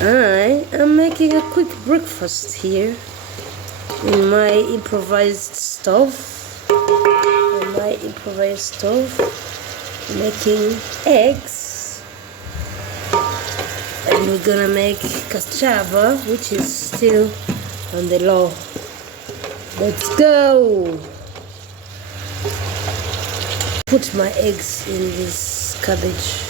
I am making a quick breakfast here in my improvised stove. Making eggs, and we're gonna make cassava, which is still on the low. Let's go. Put my eggs in this cabbage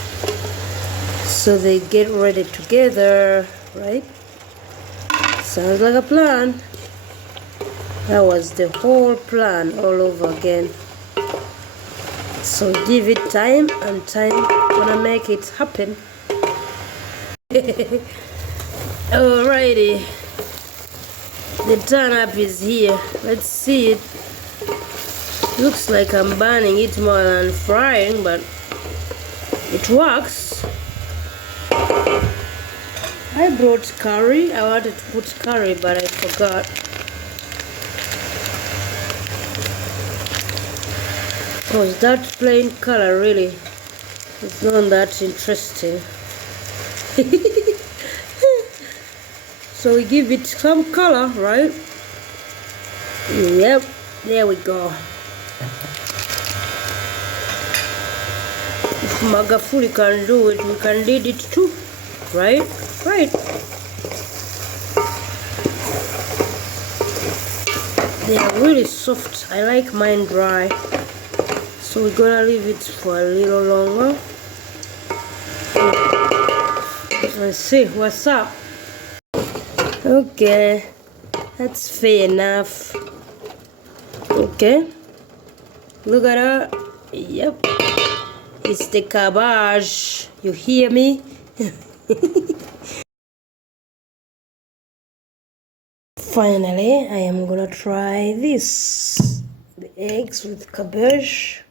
so they get ready together, right? Sounds like a plan. That was the whole plan all over again. So give it time, and time gonna make it happen. Alrighty, the turn up is here. Let's see it. Looks like I'm burning it more than frying, but it works. I brought curry. I wanted to put curry, but I forgot. Because that plain color really is not that interesting. So we give it some color, right? Yep, there we go. If Magafuli can do it, we can do it too, right? Right. They are really soft. I like mine dry. So we're gonna leave it for a little longer. Let's see what's up. Okay, that's fair enough. Okay, look at her. Yep, it's the cabbage. You hear me? Finally, I am gonna try this. The eggs with cabbage,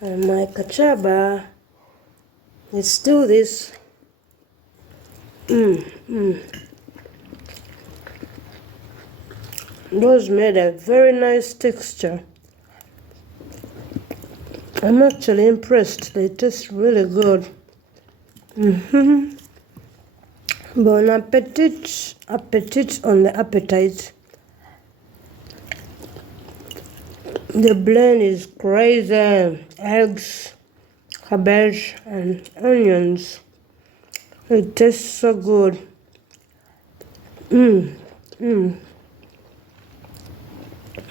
and my cassava. Let's do this. Those made a very nice texture. I'm actually impressed. They taste really good. Bon appetit, appetit on the appetite. The blend is crazy. Eggs, cabbage, and onions. It tastes so good.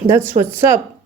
That's what's up.